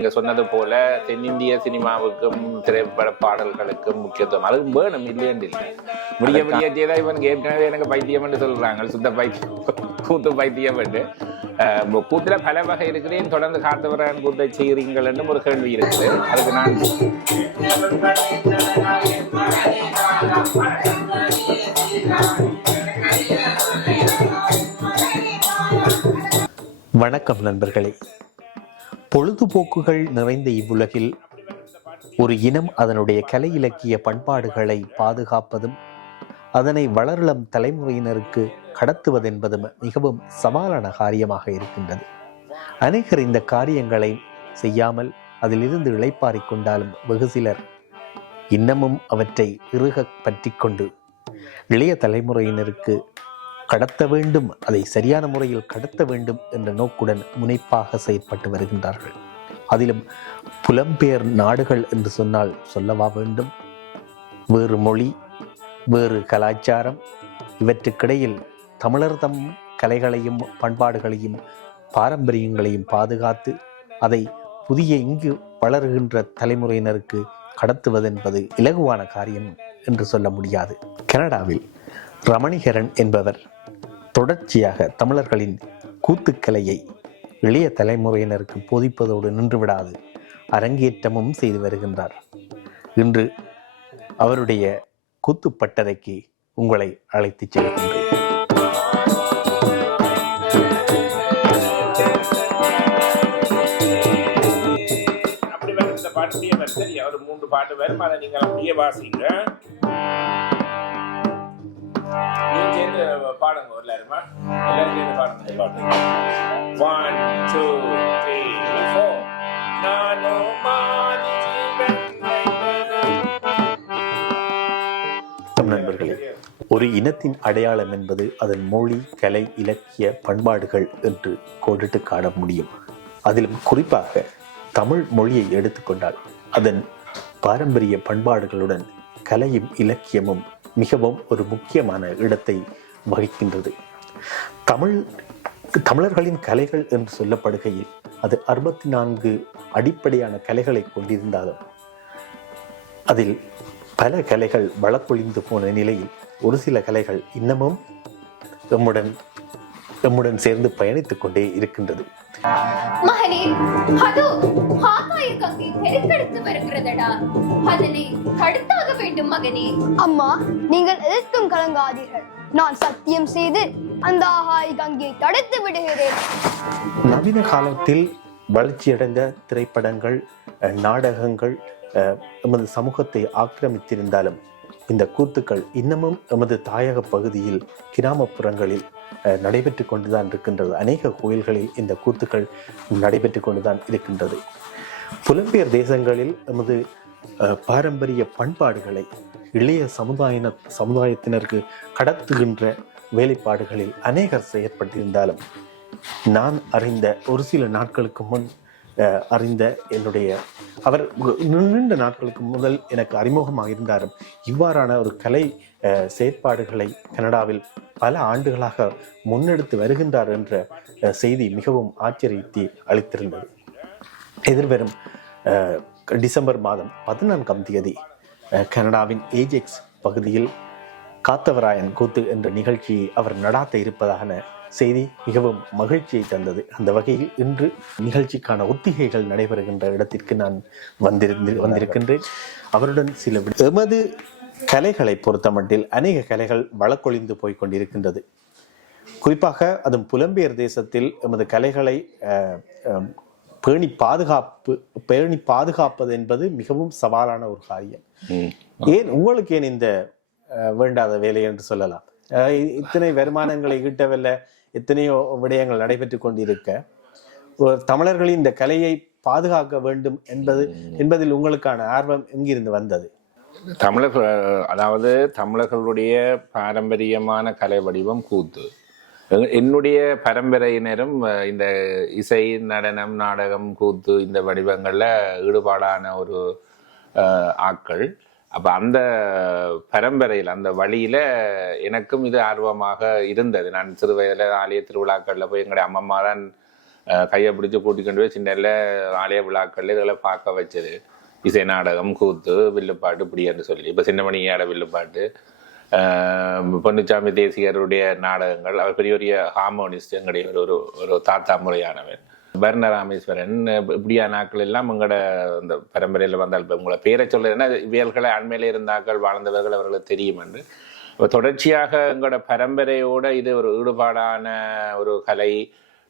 நீங்க சொன்னது போல தென்னிந்திய சினிமாவுக்கும் திரைப்பட பாடல்களுக்கும் முக்கியத்துவம் அதுவும் வேணும் இல்லையண்டு இல்லை முடிய முடிய செய்தா இவனுக்கு ஏற்கனவே எனக்கு பைத்தியம் என்று சொல்றாங்க சுத்த பைத்தியம் கூத்து பைத்தியம் என்று கூத்துல பல வகை இருக்கிறேன் தொடர்ந்து காத்து வர கூத்தை செய்கிறீங்கள் என்றும் ஒரு கேள்வி இருக்குது அதுக்கு நான் வணக்கம் நண்பர்களே. பொழுதுபோக்குகள் நிறைந்த இவ்வுலகில் ஒரு இனம் அதனுடைய கலை இலக்கிய பண்பாடுகளை பாதுகாப்பதும் அதனை வளரலம் தலைமுறையினருக்கு கடத்துவதென்பதும் மிகவும் சவாலான காரியமாக இருக்கின்றது. அநேகர் இந்த காரியங்களை செய்யாமல் அதிலிருந்து இளைப்பாறிக் கொண்டாலும் வெகு சிலர் இன்னமும் அவற்றை இறுக பற்றி கொண்டு இளைய தலைமுறையினருக்கு கடத்த வேண்டும், அதை சரியான முறையில் கடத்த வேண்டும் என்ற நோக்குடன் முனைப்பாக செயற்பட்டு வருகின்றார்கள். அதிலும் புலம்பெயர் நாடுகள் என்று சொன்னால் சொல்லவா வேண்டும்? வேறு மொழி, வேறு கலாச்சாரம், இவற்றுக்கிடையில் தமிழர் தம் கலைகளையும் பண்பாடுகளையும் பாரம்பரியங்களையும் பாதுகாத்து அதை புதிய இங்கு வளர்கின்ற தலைமுறையினருக்கு கடத்துவதென்பது இலகுவான காரியம் என்று சொல்ல முடியாது. கனடாவில் ரமணிகரன் என்பவர் தொடர்ச்சியாக தமிழர்களின் கூத்துக்கலையை இளைய தலைமுறையினருக்கு போதிப்பதோடு நின்றுவிடாது அரங்கேற்றமும் செய்து வருகின்றார். இன்று அவருடைய கூத்துப்பட்டறைக்கு உங்களை அழைத்துச் செல்கின்றேன். அப்படி வரும் இந்த பாட்டுடைய சரி அவர் 3 பாட்டு வரும், அதை நீங்கள் அப்படியே வாசிங்க. பாடுங்க எல்லாருமா, எல்லாரும் சேர்ந்து பாடுங்க. பாட்டுங்க 1 2 3 4 நானோ மாதி நண்பர்களே, ஒரு இனத்தின் அடையாளம் என்பது அதன் மொழி, கலை, இலக்கிய பண்பாடுகள் என்று கோடிட்டு காண முடியும். அதிலும் குறிப்பாக தமிழ் மொழியை எடுத்துக்கொண்டால் அதன் பாரம்பரிய பண்பாடுகளுடன் கலையும் இலக்கியமும் மிகவும் ஒரு முக்கியமான இடத்தை வகிக்கின்றது. தமிழர்களின் கலைகள் என்று சொல்லப்படுகையில் அது 64 அடிப்படையான கலைகளை கொண்டிருந்தாலும் அதில் பல கலைகள் வளப்பொழிந்து போன நிலையில் ஒரு சில கலைகள் இன்னமும் எம்முடன் சேர்ந்து பயணித்துக் கொண்டே இருக்கின்றது. மகனே, அதோ ஆகாய கங்கை பெருக்கெடுத்து வருகிறதடா, அதனை தடுத்தாக வேண்டும் மகனே. அம்மா, நீங்கள் எதற்கும் கலங்காதீர்கள். நான் சத்தியம் செய்து அந்த ஆகாய கங்கையை தடுத்து விடுகிறேன். நவீன காலத்தில் வளர்ச்சியடைந்த திரைப்படங்கள், நாடகங்கள் எமது சமூகத்தை ஆக்கிரமித்திருந்தாலும் இந்த கூத்துக்கள் இன்னமும் எமது தாயக பகுதியில் கிராமப்புறங்களில் நடைபெற்று கொண்டுதான் இருக்கின்றது. அநேக கோயில்களில் இந்த கூத்துக்கள் நடைபெற்று கொண்டுதான் இருக்கின்றது. புலம்பெயர் தேசங்களில் எமது பாரம்பரிய பண்பாடுகளை இளைய சமுதாயத்தினருக்கு கடத்துகின்ற வேலைப்பாடுகளில் அநேகர் செயற்பட்டிருந்தாலும் நான் அறிந்த ஒரு சில நாட்களுக்கு முன் அறிந்த அவர் நீண்ட நாட்களுக்கு முதல் எனக்கு அறிமுகமாக இருந்தாலும் இவ்வாறான ஒரு கலை செயற்பாடுகளை கனடாவில் பல ஆண்டுகளாக முன்னெடுத்து வருகின்றார் என்ற செய்தி மிகவும் ஆச்சரியத்தை அளித்திருந்தது. எதிர்வரும் டிசம்பர் மாதம் 14ஆம் தேதி கனடாவின் ஏஜெக்ஸ் பகுதியில் காத்தவராயன் கூத்து என்ற நிகழ்ச்சியை அவர் நடாத்த இருப்பதாக செய்தி மிகவும் மகிழ்ச்சியை தந்தது. அந்த வகையில் இன்று நிகழ்ச்சிக்கான ஒத்திகைகள் நடைபெறுகின்ற இடத்திற்கு நான் வந்திருக்கின்றேன். அவருடன் சில எமது கலைகளை பொறுத்தமட்டில் அநேக கலைகள் வழக்கொழிந்து போய் கொண்டிருக்கின்றது. குறிப்பாக அதுவும் புலம்பெயர் தேசத்தில் எமது கலைகளை பேணி பாதுகாப்பது என்பது மிகவும் சவாலான ஒரு காரியம். உங்களுக்கு ஏன் இந்த வேண்டாத வேலை என்று சொல்லலாம். இத்தனை வருமானங்களை ஈட்டவில்லை, எத்தனையோ விடயங்கள் நடைபெற்று கொண்டிருக்க தமிழர்களின் இந்த கலையை பாதுகாக்க வேண்டும் என்பதில் உங்களுக்கான ஆர்வம் எங்கிருந்து வந்தது? தமிழர்களுடைய பாரம்பரியமான கலை வடிவம் கூத்து. என்னுடைய பரம்பரையினரும் இந்த இசை, நடனம், நாடகம், கூத்து இந்த வடிவங்கள்ல ஈடுபாடான ஒரு ஆட்கள். அப்ப அந்த பரம்பரையில் அந்த வழியில எனக்கும் இது ஆர்வமாக இருந்தது. நான் சிறு வயதுல ஆலய திருவிழாக்கள்ல போய் எங்களுடைய அம்மம்மா தான் கையை பிடிச்சி கூட்டி கொண்டு போய் சின்ன ஆலய விழாக்கள் இதுகளை பார்க்க வச்சது. இசை நாடகம், கூத்து, வில்லுப்பாட்டு இப்படி என்று சொல்லி இப்போ சின்னமணியாட வில்லுப்பாட்டு, பொன்னுச்சாமி தேசிகருடைய நாடகங்கள். அவர் பெரிய பெரிய ஹார்மோனிஸ்ட், எங்களுடைய ஒரு ஒரு தாத்தா முறையானவர். பர்ணராமேஸ்வரன் இப்படியான நாட்கள் எல்லாம் எங்களோட இந்த பரம்பரையில் வந்தால் இப்போ உங்களை பேரை சொல்லுறதுன்னா இவியல்களை அண்மையில இருந்தாக்கள் வாழ்ந்தவர்கள் அவர்களுக்கு தெரியும் என்று. இப்போ தொடர்ச்சியாக எங்களோட பரம்பரையோட இது ஒரு ஈடுபாடான ஒரு கலை,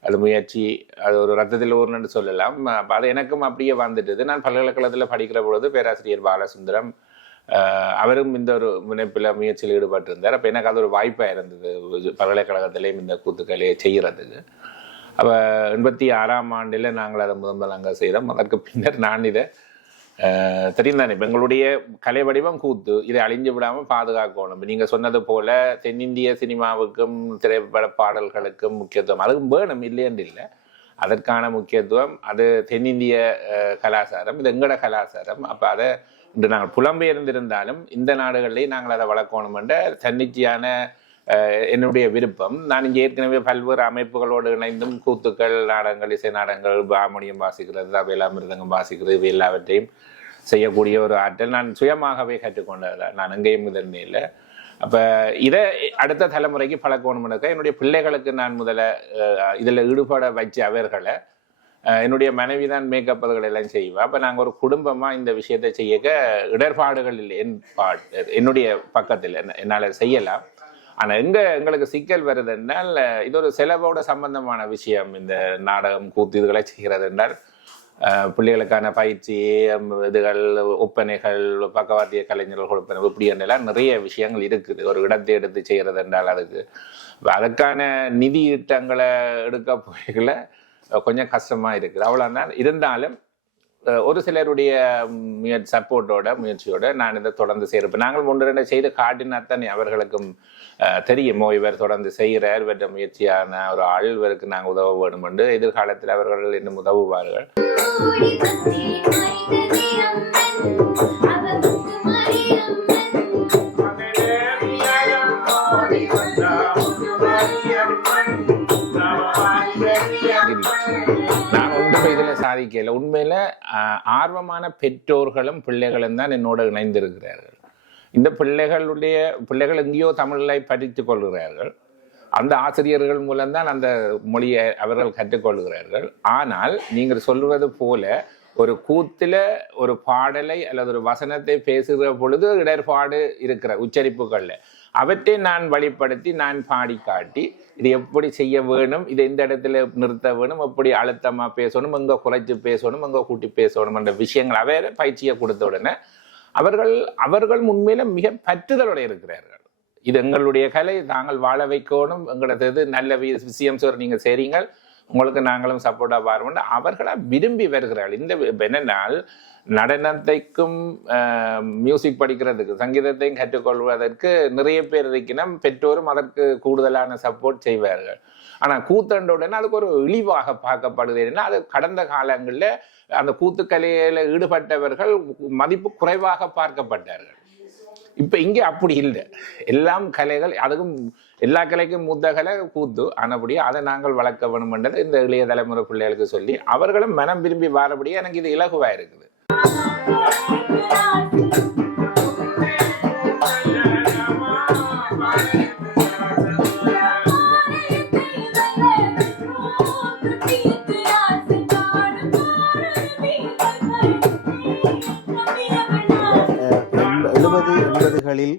அது முயற்சி, அது ஒரு ரத்தத்தில் ஊர்னு சொல்லலாம். அது எனக்கும் அப்படியே வந்துட்டுது. நான் பல்கலைக்கழகத்தில் படிக்கிற பொழுது பேராசிரியர் பாலசுந்தரம் அவரும் இந்த ஒரு முனைப்பில் முயற்சியில் ஈடுபட்டிருந்தார். அப்போ எனக்கு அது ஒரு வாய்ப்பாக இருந்தது பல்கலைக்கழகத்திலேயும் இந்த கூத்துக்கலையை செய்கிறதுக்கு. அப்போ 86ஆம் ஆண்டில் நாங்கள் அதை முதல் அங்கே செய்கிறோம். அதற்கு பின்னர் நான் இதை தெரியும் தானே, இப்போ எங்களுடைய கலை வடிவம் கூத்து, இதை அழிஞ்சு விடாமல் பாதுகாக்கணும். நீங்கள் சொன்னது போல் தென்னிந்திய சினிமாவுக்கும் திரைப்பட பாடல்களுக்கும் முக்கியத்துவம் அதுவும் வேணும், இல்லையென்று இல்லை. அதற்கான முக்கியத்துவம் அது தென்னிந்திய கலாச்சாரம், இது எங்களோட கலாச்சாரம். அப்போ அதை இன்று நாங்கள் புலம்பெயர்ந்திருந்தாலும் இந்த நாடுகளிலேயே நாங்கள் அதை வளர்க்கணும் என்ற தன்னிச்சையான என்னுடைய விருப்பம். நான் இங்கே ஏற்கனவே பல்வேறு அமைப்புகளோடு இணைந்தும் கூத்துக்கள், நாடகங்கள், இசை நாடகங்கள், ஹார்மோனியம் வாசிக்கிறது, அவையெல்லாம் மிருதங்கம் வாசிக்கிறது, இவை எல்லாவற்றையும் செய்யக்கூடிய ஒரு ஆற்றல் நான் சுயமாகவே கற்றுக்கொண்டது. நான் எங்கேயும் முதன்மை இல்லை. அப்போ இதை அடுத்த தலைமுறைக்கு பழக்கணும்னுக்க என்னுடைய பிள்ளைகளுக்கு நான் முதல்ல இதில் ஈடுபட வச்ச அவர்களை, என்னுடைய மனைவி தான் மேக்கப் அதுகள் எல்லாம் செய்வேன். அப்போ நாங்கள் ஒரு குடும்பமாக இந்த விஷயத்தை செய்யக்க இடர்பாடுகள் இல்லை. என்னுடைய பக்கத்தில் என்னால் செய்யலாம். ஆனால் எங்களுக்கு சிக்கல் வருது என்றால் இது ஒரு செலவோட சம்பந்தமான விஷயம். இந்த நாடகம், கூத்து இதுகளை செய்கிறது என்றால் பிள்ளைகளுக்கான பயிற்சி, இதுகள், ஒப்பனைகள், பக்கவாத்திய கலைஞர்கள் ஒப்பனை இப்படி என்றெல்லாம் நிறைய விஷயங்கள் இருக்குது. ஒரு இடத்தை எடுத்து செய்கிறது என்றால் அதுக்கான நிதி ஈட்டங்களை எடுக்க போய்களை கொஞ்சம் கஷ்டமாக இருக்குது. அவ்வளோதான். இருந்தாலும் ஒரு சிலருடைய சப்போர்ட்டோட முயற்சியோட நான் இதை தொடர்ந்து செய்கிறேன். நாங்கள் 1-2 செய்து காட்டினாத்தான் அவர்களுக்கும் தெரியுமோ இவர் தொடர்ந்து செய்கிறார், இவற்ற முயற்சியான ஒரு ஆள், இவருக்கு நாங்கள் உதவ வேண்டும் என்று எதிர்காலத்தில் அவர்கள் இன்னும் உதவுவார்கள். சாதிக்கல. உண்மையில ஆர்வமான பெற்றோர்களும் பிள்ளைகளும் தான் என்னோட இணைந்திருக்கிறார்கள். இந்த பிள்ளைகள் எங்கேயோ தமிழை படித்துக் கொள்கிறார்கள். அந்த ஆசிரியர்கள் மூலம்தான் அந்த மொழியை அவர்கள் கற்றுக்கொள்கிறார்கள். ஆனால் நீங்கள் சொல்வது போல ஒரு கூத்துல ஒரு பாடலை அல்லது ஒரு வசனத்தை பேசுகிற பொழுது இடர்பாடு இருக்கிற உச்சரிப்புகள்ல அவற்றை நான் வழிப்படுத்தி நான் பாடி காட்டி இது எப்படி செய்ய வேணும், இதை இந்த இடத்துல நிறுத்த வேணும், எப்படி அழுத்தமாக பேசணும், எங்கே குறைச்சி பேசணும், எங்கே கூட்டி பேசணும் என்ற விஷயங்கள் அவைய பயிற்சியை கொடுத்த உடனே அவர்கள் உண்மையில மிக பற்றுதலோடு இருக்கிறார்கள். இது எங்களுடைய கலை, தாங்கள் வாழ வைக்கணும், எங்களது நல்ல விஷயம் சார், நீங்கள் செய்றீங்கள், உங்களுக்கு நாங்களும் சப்போர்ட்டாக பாருவோம் அவர்களா விரும்பி வருகிறார்கள். இந்த என்னென்னால் நடனத்தைக்கும் மியூசிக் படிக்கிறதுக்கு சங்கீதத்தையும் கற்றுக்கொள்வதற்கு நிறைய பேர் இருக்கணும். பெற்றோரும் அதற்கு கூடுதலான சப்போர்ட் செய்வார்கள். ஆனால் கூத்தண்ட உடனே அதுக்கு ஒரு இழிவாக பார்க்கப்படுது. ஏன்னா அது கடந்த காலங்களில் அந்த கூத்துக்கலையில் ஈடுபட்டவர்கள் மதிப்பு குறைவாக பார்க்கப்பட்டார்கள். இப்போ இங்கே அப்படி இல்லை. எல்லாம் கலைகள், அதுக்கும் எல்லா கலைக்கும் மூத்த கலை கூத்து. ஆனபடியே அதை நாங்கள் வளர்க்க வேணும்ன்றது இந்த இளைய தலைமுறை பிள்ளைகளுக்கு சொல்லி அவர்களும் மனம் விரும்பி வாரபடியே எனக்கு இது இலகுவாக இருக்குது. களில்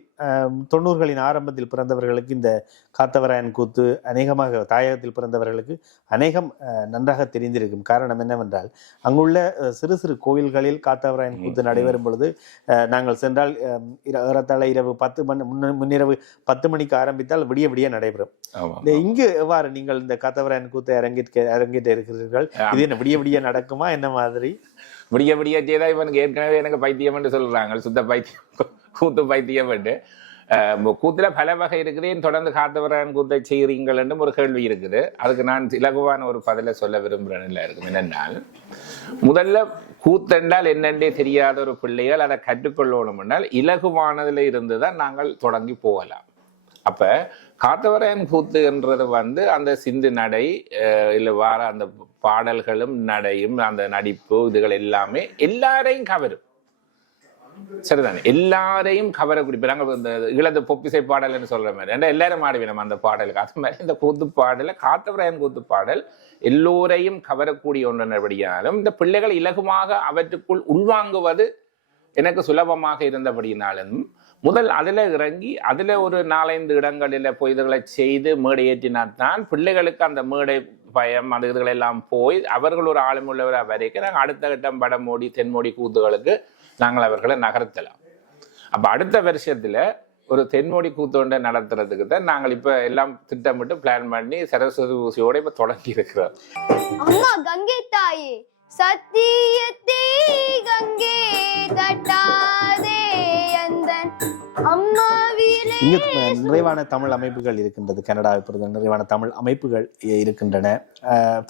90களின் ஆரம்பத்தில் பிறந்தவர்களுக்கு இந்த காத்தவராயன் கூத்து அநேகமாக தாயகத்தில் பிறந்தவர்களுக்கு அநேகம் நன்றாக தெரிந்திருக்கும். காரணம் என்னவென்றால் அங்குள்ள சிறு சிறு கோயில்களில் காத்தவராயன் கூத்து நடைபெறும் பொழுது நாங்கள் சென்றால் ஏறத்தாழ இரவு 10 மணி முன்னிரவு 10 மணிக்கு ஆரம்பித்தால் விடிய விடிய நடைபெறும். இங்கு எவ்வாறு நீங்கள் இந்த காத்தவராயன் கூத்தை அரங்கேற்ற இருக்கிறீர்கள்? இது என்ன விடிய விடிய நடக்குமா? என்ன மாதிரி விடிய விடிய செய்தா இவனுக்கு ஏற்கனவே எனக்கு பைத்தியம் என்று சொல்றாங்க. சுத்த பைத்தியம், கூத்து பைத்தியம் என்று. கூத்துல பல வகை இருக்குதேன் தொடர்ந்து காத்தவராயன் கூத்தை செய்கிறீங்கள் என்றும் ஒரு கேள்வி இருக்குது. அதுக்கு நான் இலகுவான ஒரு பதிலை சொல்ல விரும்புகிறேன். இருக்கும் என்னென்னால், முதல்ல கூத்தென்றால் என்னென்றே தெரியாத ஒரு பிள்ளைகள் அதை கற்றுக்கொள்ளணும் என்றால் இலகுவானதுல இருந்து தான் நாங்கள் தொடங்கி போகலாம். அப்ப காத்தவராயன் கூத்துன்றது வந்து அந்த சிந்து நடை இல்லை வார அந்த பாடல்களும் நடையும் அந்த நடிப்பு இதுகள் எல்லாமே எல்லாரையும் கவரும். சரிதானே, எல்லாரையும் கவரக்கூடிய நாங்க இந்த இளது பொப்பிசை பாடல்னு சொல்ற மாதிரி ஏன்னா எல்லாரும் ஆடுவினோம் அந்த பாடலுக்கு. அது மாதிரி இந்த கூத்து பாடல காத்தவராயன் கூத்து பாடல் எல்லோரையும் கவரக்கூடிய ஒன்றபடியாலும் இந்த பிள்ளைகள் இலகுமாக அவற்றுக்குள் உள்வாங்குவது எனக்கு சுலபமாக இருந்தபடினாலும் முதல் அதுல இறங்கி அதுல ஒரு 4-5 இடங்களில் பொய்துகளை செய்து மேடை ஏற்றினால்தான் பிள்ளைகளுக்கு அந்த மேடை பயம் அந்த இதுகள் எல்லாம் போய் அவர்கள் ஒரு ஆளுமுள்ளவராக வரைக்கும் நாங்கள் அடுத்த கட்டம் வடமோடி தென்மோடி கூத்துகளுக்கு நாங்கள் அவர்களை நகர்த்தலாம். அப்ப அடுத்த வருஷத்துல ஒரு தென்மோடி கூத்தொண்டை நடத்துறதுக்கு தான் நாங்கள் இப்ப எல்லாம் திட்டமிட்டு பிளான் பண்ணி சரஸ்வதி ஊசியோட இப்ப தொடங்கி இருக்கிறோம். அம்மா கங்கை தாயே சத்தியத்தே கங்கை தட்டாதே அந்தன் அம்மாவிலே. இங்கு நிறைவான தமிழ் அமைப்புகள் இருக்கின்றது. கனடாவை பொறுத்த நிறைவான தமிழ் அமைப்புகள் இருக்கின்றன.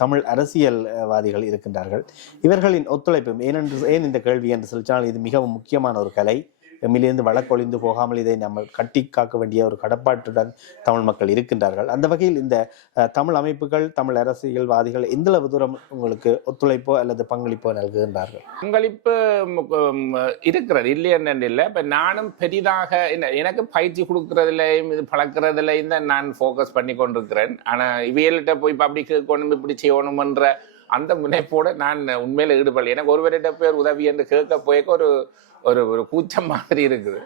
தமிழ் அரசியல்வாதிகள் இருக்கின்றார்கள். இவர்களின் ஒத்துழைப்பும் ஏன் இந்த கேள்வி என்று சொல்லிச்சால் இது மிகவும் முக்கியமான ஒரு கலை. எம்மிலிருந்து வழக்கொழிந்து போகாமல் இதை நம்ம கட்டி காக்க வேண்டிய ஒரு கடப்பாட்டுடன் தமிழ் மக்கள் இருக்கின்றார்கள். அந்த வகையில் இந்த தமிழ் அமைப்புகள் தமிழ் அரசியல்வாதிகள் எந்தளவு தூரம் உங்களுக்கு ஒத்துழைப்போ அல்லது பங்களிப்போ நல்குகின்றார்கள்? பங்களிப்பு இருக்கிறது இல்லைன்னு இல்லை. இப்ப நானும் பெரிதாக எனக்கு பயிற்சி கொடுக்கறதுலையும் இது பழக்கிறதுலையும் தான் நான் ஃபோக்கஸ் பண்ணி கொண்டிருக்கிறேன். ஆனா இவையில்கிட்ட போய் பப்ளிக் கொண்டு இப்படி செய்யணும்ன்ற அந்த முனைப்போட நான் உண்மையில ஈடுபடல. எனக்கு ஒருவரிட்ட பேர் உதவி என்று கேட்க போய்க்க ஒரு ஒரு ஒரு கூச்சம் மாதிரி இருக்குது.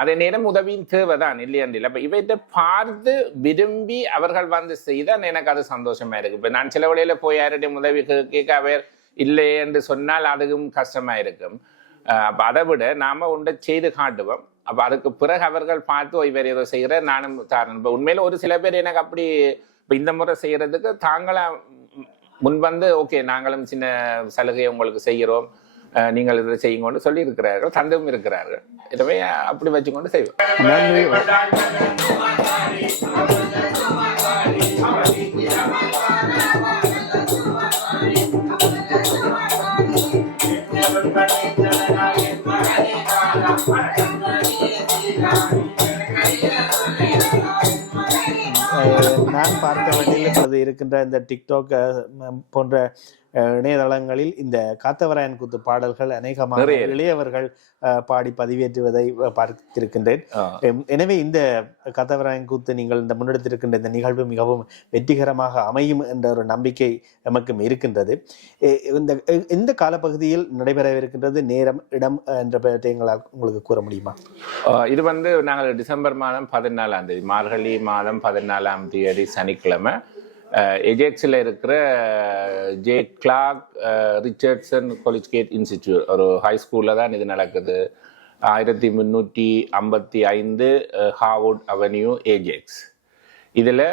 அதே நேரம் உதவியின் தேவைதான் இல்லையாண்டு இல்லை. அப்ப இவற்றை பார்த்து விரும்பி அவர்கள் வந்து செய்தால் எனக்கு அது சந்தோஷமா இருக்கு. இப்ப நான் சில வழியில போய் யார்கிட்டையும் உதவி கேட்க அவர் இல்லை என்று சொன்னால் அதுவும் கஷ்டமா இருக்கும். அப்ப அதை விட நாம ஒன்றை செய்து காட்டுவோம். அப்ப அதுக்கு பிறகு அவர்கள் பார்த்து இவர் ஏதோ செய்கிற நானும் தாரன். இப்ப உண்மையில ஒரு சில பேர் எனக்கு அப்படி இப்ப இந்த முறை செய்யறதுக்கு தாங்களா முன்வந்து ஓகே நாங்களும் சின்ன சலுகையை உங்களுக்கு செய்கிறோம் நீங்கள் இதை செய்யுங்கன்னு சொல்லி இருக்கிறார்கள், தந்தவும் இருக்கிறார்கள். எனவே அப்படி வச்சுக்கொண்டு செய்வோம். நான் பார்த்த வழியில் இப்பொழுது இருக்கின்ற இந்த டிக்டாக் போன்ற இணையதளங்களில் இந்த காத்தவராயன் கூத்து பாடல்கள் அநேகமாக இளையவர்கள் பாடி பதிவேற்றுவதை பார்த்திருக்கின்றேன். எனவே இந்த காத்தவராயன் கூத்து நீங்கள் இந்த முன்னெடுத்திருக்கின்ற இந்த நிகழ்வு மிகவும் வெற்றிகரமாக அமையும் என்ற ஒரு நம்பிக்கை நமக்கும் இருக்கின்றது. இந்த காலப்பகுதியில் நடைபெறவிருக்கின்றது, நேரம் இடம் என்ற எங்களால் உங்களுக்கு கூற முடியுமா? இது நாங்கள் டிசம்பர் மாதம் 14ஆம் தேதி மார்கழி மாதம் 14ஆம் தேதி சனிக்கிழமை எஜெக்ஸில் இருக்கிற J Clark Richardson college institute ஒரு ஹை ஸ்கூலில் தான் இது நடக்குது. 1355 ஹார்வர்ட் அவென்யூ ஏஜெக்ஸ். இதில்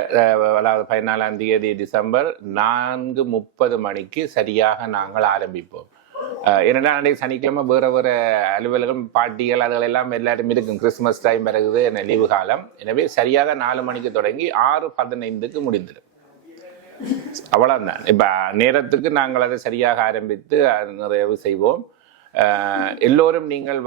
அதாவது 14ஆம் தேதி டிசம்பர் 4:30 மணிக்கு சரியாக நாங்கள் ஆரம்பிப்போம். 2ஆம் தேதி சனிக்கிழமை வேறு வேறு அலுவலகம் பாட்டிகள் அதுகளெல்லாம் எல்லாரும் இருக்கும். கிறிஸ்மஸ் டைம் பிறகுது என்ன லீவு காலம். எனவே சரியாக 4 மணிக்கு தொடங்கி 6:15க்கு முடிந்துடும். அவ்வளவுதான். இப்ப நேரத்துக்கு நாங்கள் அதை சரியாக ஆரம்பித்து நிறைவு செய்வோம். எல்லோரும் நீங்கள்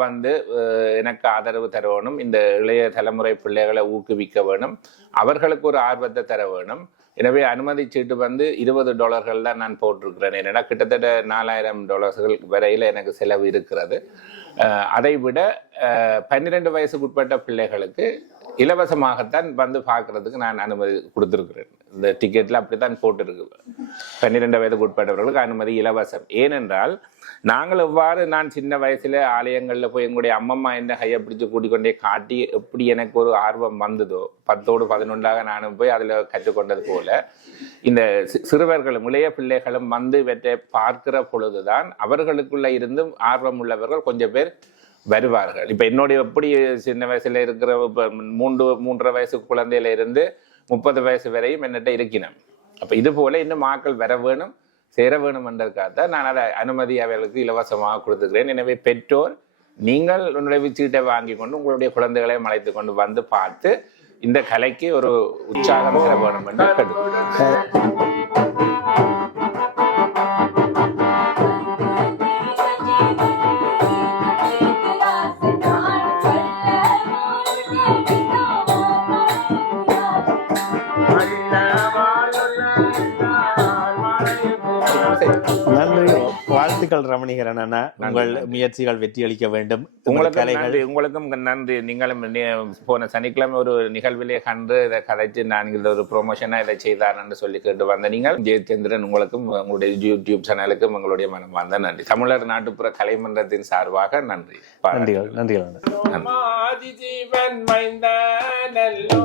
எனக்கு ஆதரவு தர வேணும். இந்த இளைய தலைமுறை பிள்ளைகளை ஊக்குவிக்க வேணும். அவர்களுக்கு ஒரு ஆர்வத்தை தர வேணும். எனவே அனுமதி சீட்டு $20 தான் நான் போட்டிருக்கிறேன். ஏன்னா கிட்டத்தட்ட $4000 வரையில எனக்கு செலவு இருக்கிறது. அதை விட 12 வயசுக்குட்பட்ட பிள்ளைகளுக்கு இலவசமாகத்தான் பார்க்கறதுக்கு நான் அனுமதி கொடுத்திருக்கிறேன். இந்த டிக்கெட்ல அப்படித்தான் போட்டிருக்கு. 12 வயதுக்கு உட்பட்டவர்களுக்கு அனுமதி இலவசம். ஏனென்றால் நாங்கள் எவ்வாறு நான் சின்ன வயசுல ஆலயங்கள்ல போய் எங்களுடைய அம்மம்மா என்ன கையை பிடிச்சு கூட்டிக்கொண்டே காட்டி எப்படி எனக்கு ஒரு ஆர்வம் வந்ததோ 10ஓடு 11ஆக நானும் போய் அதுல கற்றுக்கொண்டது போல இந்த சிறுவர்களும் இளைய பிள்ளைகளும் இவற்றை பார்க்கிற பொழுதுதான் அவர்களுக்குள்ள இருந்தும் ஆர்வம் உள்ளவர்கள் கொஞ்சம் பேர் வருவார்கள். இப்ப என்னுடைய எப்படி சின்ன வயசுல இருக்கிற 3.5 வயசு குழந்தையில இருந்து 30 வயசு வரையும் என்னட்ட இருக்கணும். அப்ப இது போல இன்னும் ஆட்கள் வர வேணும், சேர வேணும் என்றதுக்காகத்தான் நான் அதை அனுமதி அவர்களுக்கு இலவசமாக கொடுத்துக்கிறேன். எனவே பெற்றோர் நீங்கள் நுழைவுச்சீட்டை வாங்கி கொண்டு உங்களுடைய குழந்தைகளை அழைத்து கொண்டு பார்த்து இந்த கலைக்கு ஒரு உற்சாகம் தர வேணும் என்று கேட்டுக்கொள்கிறேன். வாழ்த்துக்கள் ரமணிகரன் அண்ணா. உங்கள் முயற்சிகள் வெற்றி அளிக்க வேண்டும். உங்களுக்கும் நன்றி. நீங்களும் போன சனிக்கிழமை ஒரு நிகழ்விலே கண்டு இதை கதைச்சு நான் இதில் ஒரு ப்ரொமோஷனா இதை செய்தார்ன்னு சொல்லி கேட்டு வந்த நீங்கள் ஜெயச்சந்திரன், உங்களுக்கும் உங்களுடைய யூடியூப் சேனலுக்கும் உங்களுடைய மனமார்ந்த நன்றி. தமிழர் நாட்டுப்புற கலைமன்றத்தின் சார்பாக நன்றி. நன்றிகள். ஆதிஜீவன் மைந்தனல்லோ